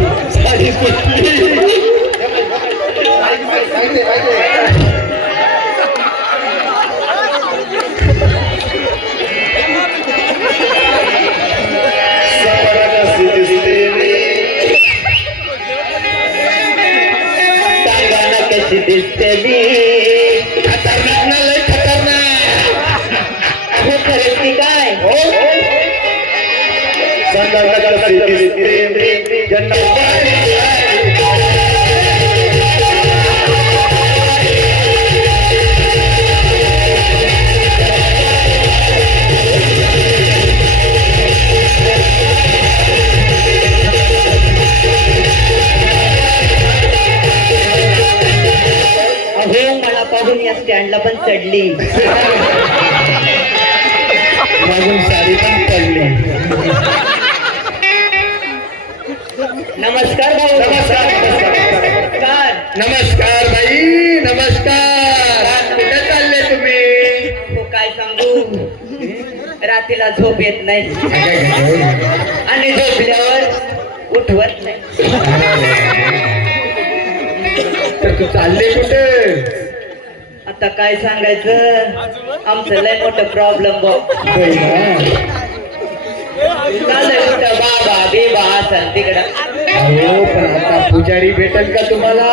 साडी सुटली. कशी दिसते मी खतरनाक ना लय खतरनाक. हो खरंच की काय हो संध्याकाळ कशी दिसते जन्म मला पाहून या स्टँडला पण चढली. मागून साडी पण पडली. नमस्कार भाऊ. नमस्कार नमस्कार. नमस्कार बाई नमस्कार. कुठे चालले तुम्ही? हो काय सांगू रात्रीला झोप येत नाही आणि झोपल्यावर उठवत नाही. तर तू चालले कुठे? आता काय सांगायचं आमचं लय मोठं प्रॉब्लेम चाललंय कुठं बाबा बेबा असं तिकडं. अहो पण आता पुजारी भेटेल का तुम्हाला?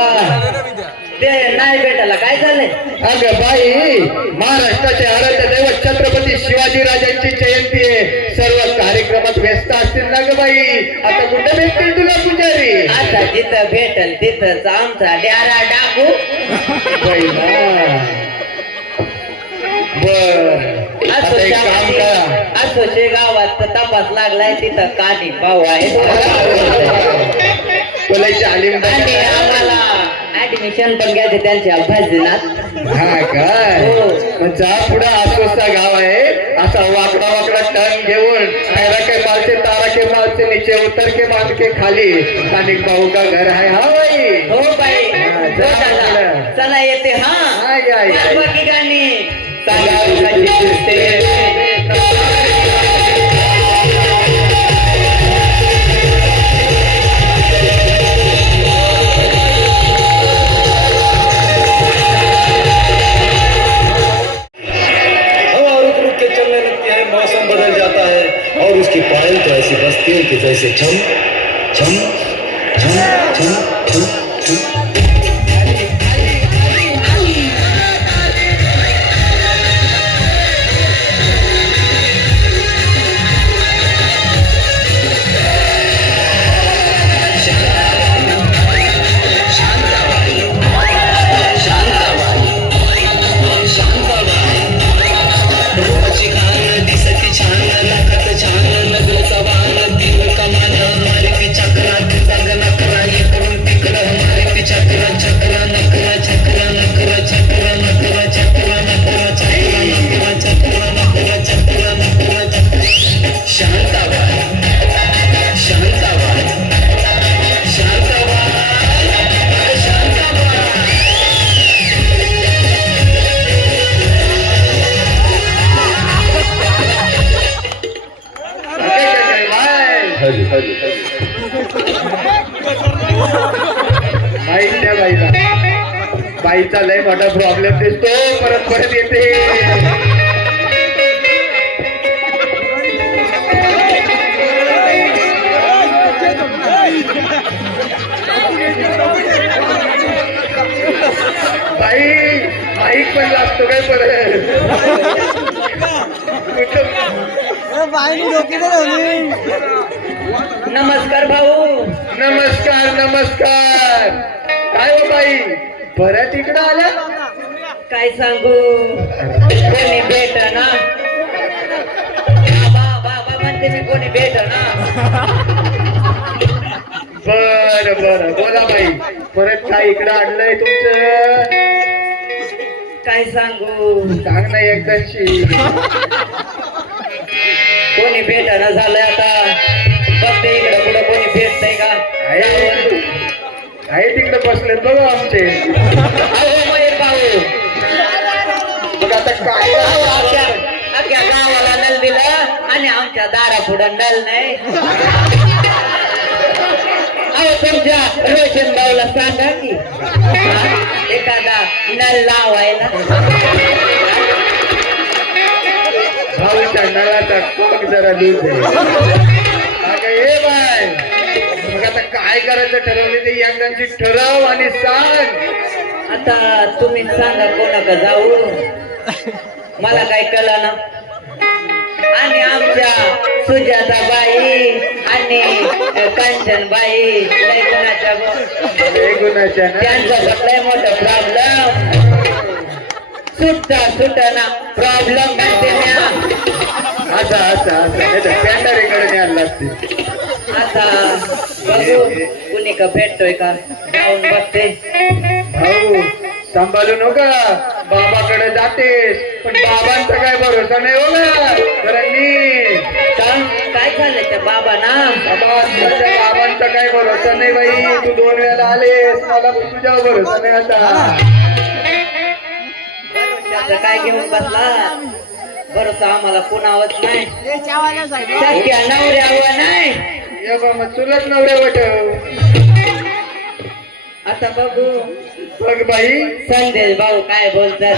ते नाही भेटायला काय झालंय? अगं बाई महाराष्ट्राचे आराध्य दैवत छत्रपती शिवाजी राजांची जयंती आहे. सर्व कार्यक्रमात व्यस्त असतील ना ग बाई. आता कुठे भेटतील तुला पुजारी? आता जिथं भेटल तिथंच आमचा डारा डाकू. बर आता एक काम करा. असोशे गावात तपास लागलाय तिथं कानी भाऊ आहे तुला चालीम आणि आम्हाला ऍडमिशन पण घ्यायचे त्यांच्या भजनात. हा काय म्हणजे पुढे आसोसा गाव आहे. असा वाकडा वाकडा टर्न घेऊन पैरा के मालचे तारा के मालचे नीचे उतर के माल के खाली कानिक भाऊ का घर आहे. हा बाई हो बाई चला येते. हा बाकी गाणी सांगा कशी दिसते. मौसम बदल जाता है और उसकी पायल तो ऐसी बजती है कि जैसे छम छम छम छम छम छम. बाईचा लय मोठा प्रॉब्लेम दिसतो. परत परत येते. बाई बाईक पण लागतो काय परत. नमस्कार भाऊ. नमस्कार नमस्कार. काय हो बाई परत इकडं आल्या? काय सांगू कोणी भेट ना बाबा म्हणते मी कोणी भेट ना. बर बर बोला बाई परत काय इकडं आणलंय तुमचं? काय सांगू सांग ना एकदाची. कोणी भेट ना झालंय आता. बघते इकडं पुढं कोणी भेटतंय का? आहे तिकडे बसले बघ आमचे. अहो मयूर भाऊ बघ आता काय अख्ख्या गावाला नल दिलं आणि आमच्या दारा पुढं नल नाही. अहो तुमच्या रोशन भाऊला सांगा की हा? एखादा नळ लावायला. भाऊच्या नळाचा कोक जरा दूर दे. अगं ये बाय, मग आता काय करायचं ठरवले ते एकदाची ठरव आणि सांग. आता तुम्ही सांगा कोणाका जाऊ, मला काय कळलं ना. आणि आमच्या सुजाताबाई आणि कांचनबाई लय गुणाच्या लय गुणाच्या ना. त्यांचा सगळ्यात मोठा प्रॉब्लेम सुटना प्रॉब्लेम म्हणते ना. असं पॅन्डारीकडे न्यायला लागते. आता बघू कुणी का भेटतोय का, जाऊन बघते. भाऊ सांभाळू नका, बाबाकडे जातेस पण बाबांचा काय भरोसा नाही हो ना. जरा नीट सांग, काय झालं त्या बाबांना? बाबांचा काय भरोसा नाही बाई. तू 2 वेळा आलेस, मला तुझ्यावर भरोसा नाही आता. भरोशाचं काय घेऊन बसला? भरोसा आम्हाला कुणावच नाही, सख्या नवऱ्यावर नाही. ये बा मग तुलाच नवऱ्या वाटव. आता बघू बघ बाई, संदेश भाऊ काय बोलतात.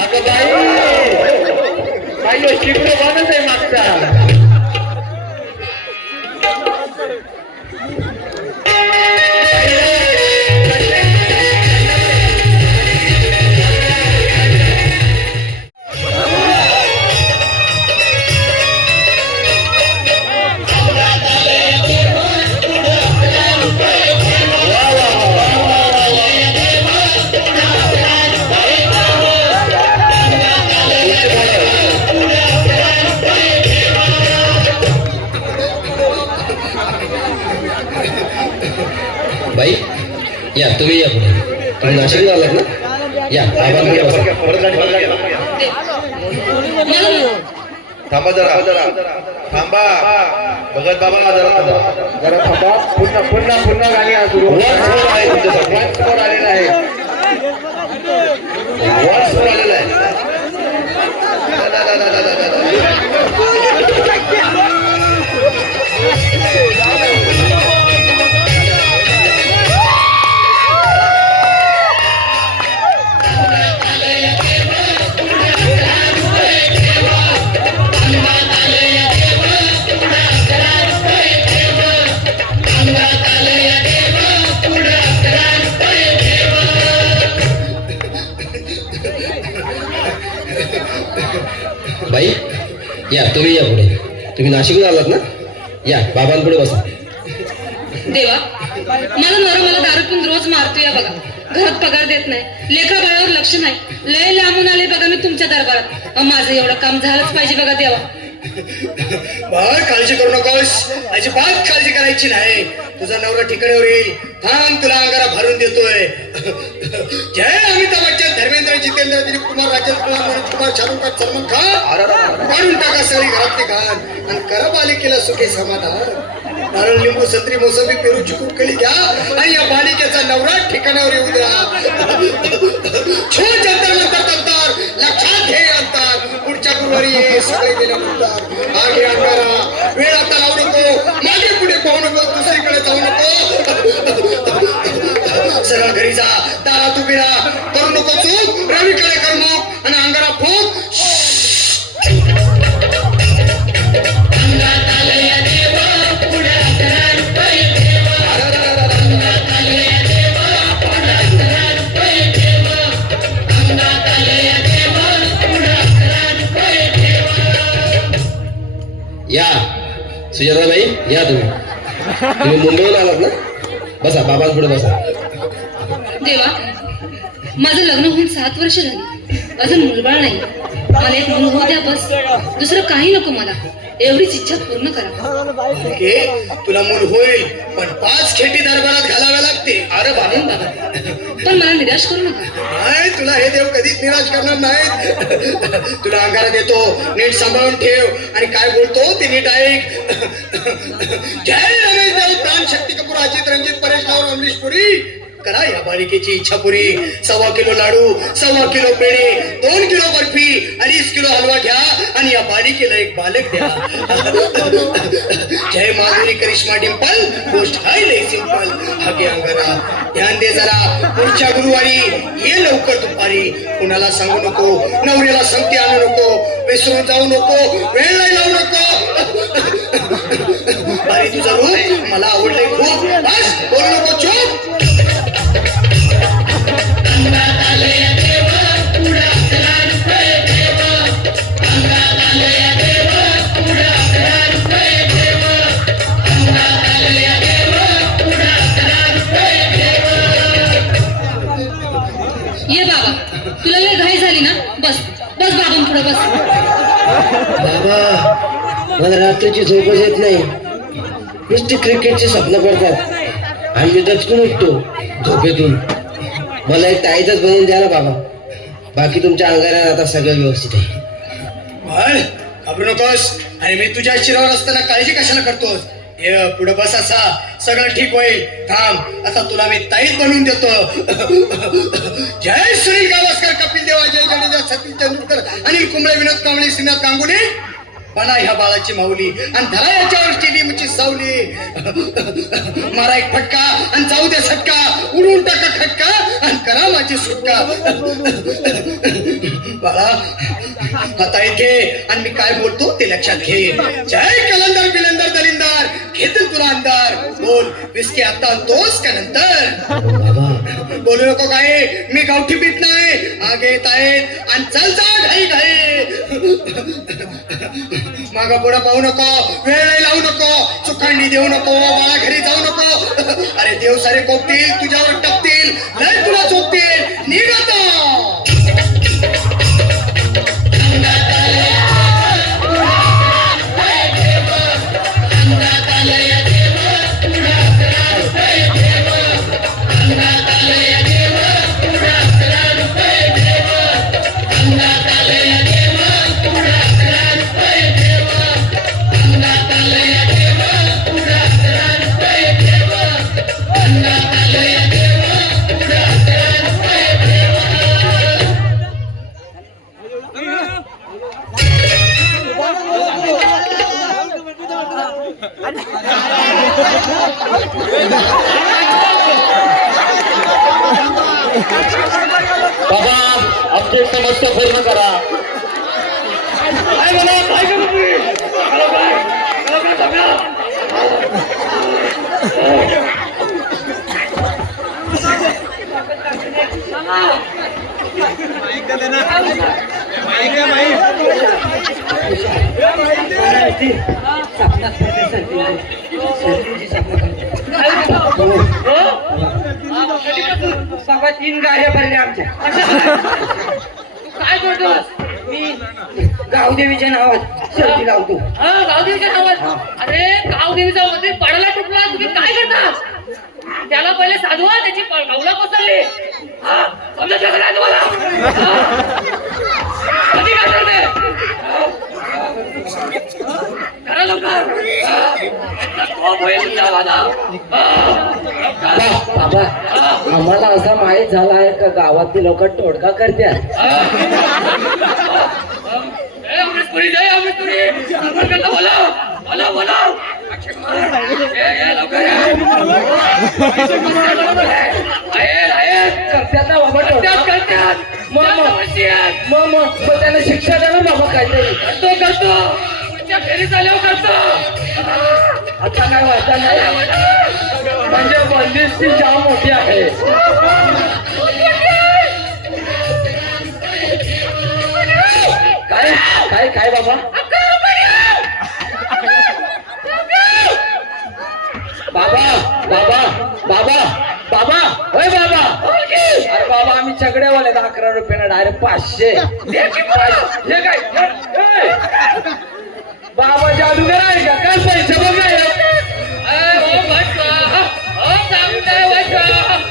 अगं बाई शिकलो बनच आहे मागचा. बाई या, तुम्ही या पुढे. तुम्ही नाशिकला आलात ना? या बाबांकडे बसा. थांबा जरा थांबा. भगत बाबा जरा थांबा. पुन्हा गाणी सुरू आलेलं आहे. आलेला आहे. बाई या, तुम्ही या पुढे. तुम्ही नाशिकला आलात ना? या बाबांपुढे बसा. देवा, माझा नवरा मला दारू पिऊन रोज मारतो या बघा. घरात पगार देत नाही, लेकरा बाळावर लक्ष नाही. लय लांबून आले बघा मी तुमच्या दरबारात. माझं एवढं काम झालंच पाहिजे बघा देवा. बाळ काळजी करू नकोस, अजिबात काळजी करायची नाही. तुझा नवरा ठिकाणावर येईल. थांब, तुला अंगारा भरून देतोय. जय अमिताभ बच्चन, धर्मेंद्र, जितेंद्र, दिलीप कुमार, राजेश कुमार, मनोज कुमार, शाहरुख खान, सलमान खान. काढून टाका सगळी घरातली घाण आणि करा बालिकेला सुखी समाधान. नारळ, लिंबू, संत्री, मोसंबी, पेरू, चिकू, केळी घ्या आणि या बालिकेचा नवरा ठिकाणावर येऊ द्या. छो जंतर मंतर तंतर, लक्षात घे अंतर. पुढच्या गुरुवारी ये सगळे गेल्यानंतर. आगे अंगारा, वेळ आता लावू नको, मागे पुढे पाहू नको, दुसरीकडे जाऊ नको. सरळ घरी जा, दारात उभी राहा. करू नको चूक, रवीकडे कर मग आणि अंगारा फूक. या सुजाताबाई, या तुम्ही मुंबईला आलात ना? बसा बाबांपुढे बसा. देवा, माझं लग्न होऊन 7 वर्ष झाली, अजून मुलबाळ नाही. मला एक मुलगा होऊ द्या बस, दुसरं काही नको मला. एवढीच इच्छा पूर्ण करा. ओके, तुला मूल होईल पण 5 खेटी दरबारात घालाव्या लागते. अरे बाबा, पण मला निराश करू नका. नाही, तुला हे देव कधीच निराश करणार नाहीत. तुला अंगारा देतो, नीट सांभाळून ठेव आणि काय बोलतो ते नीट ऐक. जय रमेश देव, प्राण शक्ती कपूर, अजित रंजित, परेश राव, अमरीश पुरी. करा या बालिकेची इच्छा पुरी. 1.25 किलो लाडू, 1.25 किलो पेढे, 2 किलो बर्फी, 2.5 किलो हलवा घ्या आणि या बालिकेला एक बालक द्या. जय माधुरी, करिश्मा, डिंपल, गोष्ट आहे लय सिंपल. हागे अंगारा, ध्यान दे जरा. पुढच्या गुरुवारी ये लवकर दुपारी. कुणाला सांगू नको, नवऱ्याला संगती आणू नको, विसरून जाऊ नको, वेळ नाही लावू नको. अरे तुझा रूप मला आवडलंय खूप. बस बोलू नको, चूप. ये बाबा, तुला लय घाई झाली ना? बस बस बाबा पुढे बस. बाबा, मला रात्रीची झोपच येत नाही. नुसती क्रिकेटची स्वप्न पडतात आणि मी दचकून उठतो झोपेतून. मला एक ताईतच बनवून द्या ना बाबा. बाकी तुमच्या अंगारात आता सगळं व्यवस्थित आहे. बाळ, घाबरू नकोस. आणि मी तुझ्या शिरावर असताना काळजी कशाला करतोस? ये पुढे बस, असा सगळं ठीक होईल. थांब, आता तुला मी ताईत बनवून देतो. जय सुनील गावस्कर, कपिल देवा, जय जडेजा, सतीश तेंडुलकर, अनिल कुंबळे, विनोद कांबळे, श्रीनाथ गांगुली. बना ह्या बाळाची माऊली आणि धरा याच्यावर स्टेडियमची सावली. मारा एक फटका आणि जाऊ दे सटका, उडून टाका खटका आणि करा माझी सुटका. बाळा, आता इथे आणि मी काय बोलतो ते लक्षात घे. जय कलंदर, बिलंदर, दलिंदर, घेतील तुला अंधार. बोल, विस्की आता आणतोस का नंतर? बोलू नको काय, मी गावठी पीत नाही. आगे येत आहेत आणि चल जा घाई घाई. मागा पुढे पाहू नको, वेळ नाही लावू नको, चुकांडी देऊ नको, बाळा घरी जाऊ नको. अरे देव सारे कोपतील, तुझ्यावर टपतील, लय तुला झोपतील. निघ आता. बाबा, आमची समस्या पूर्ण करा. काय बोला, काय करू तुम्ही? बाबा 3 गाड्या भरल्या आमच्या. काय करतोस? मी गावदेवीच्या नावात सर्दी लावतो. गावदेवीच्या नावात? अरे गावदेवीचा मध्ये पडायला तुटला, तुम्ही काय करता? त्याला पहिले साधवा, त्याची गावला कोसळली. समजत नाही तुम्हाला? कधी काय करते? करा लवकर. बाबा, आम्हाला असा माहित झाला आहे का गावातील लोक टोटका करतात. अमृतपुरी, जय अमृतपुरी. बोलाव बोलाव बोलाव. करतात ना बाबा टोटका. मग त्यांना शिक्षा द्या ना बाबा. काहीतरी करतो पुढच्या फेरी झाल्यावर करतो. आता काय वाटत नाही, म्हणजे बंदिस्ती जाम मोठी आहे. काय काय काय बाबा? बाबा बाबा बाबा बाबा, होय बाबा. अरे बाबा, आम्ही सगळ्यावाले 11 रुपयाला डायरेक्ट 500. हे काय बाबा जादूगर आहे का काय पैसे बघा ओ भट, ओ चांगला